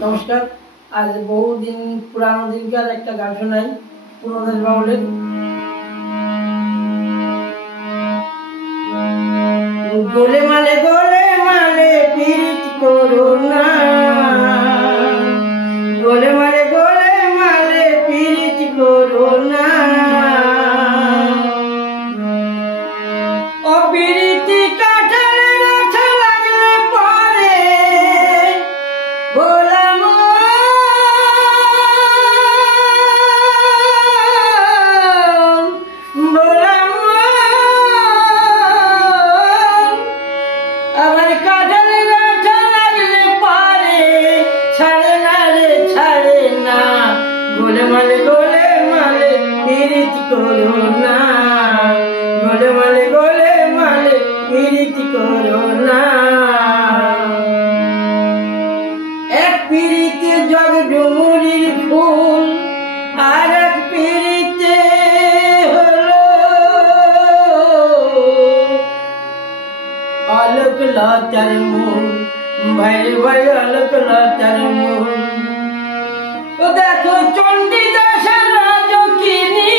नमस्कार। आज बहुदिन पुरानो दिनकार एक गान शोनाई पूर्णदास बाउलेर गोले माले पीरित करो ना, गोले माले पीरित करो ना, ओ पीरिति काटाले राछा लागले परे बोलाम আবার কাটালে রাছা লাগলে পরে ছাড়ে না গোলে মালে পীরিত করো না, গোলে মালে পীরিত করো না। এক পীরিতে জগ ডুমুরির ফুল আর এক পীরিতে হলো अलग लाचार मोर भाई भाई अलग लाचार मोर। तो देखो चंडी दास राजकिनी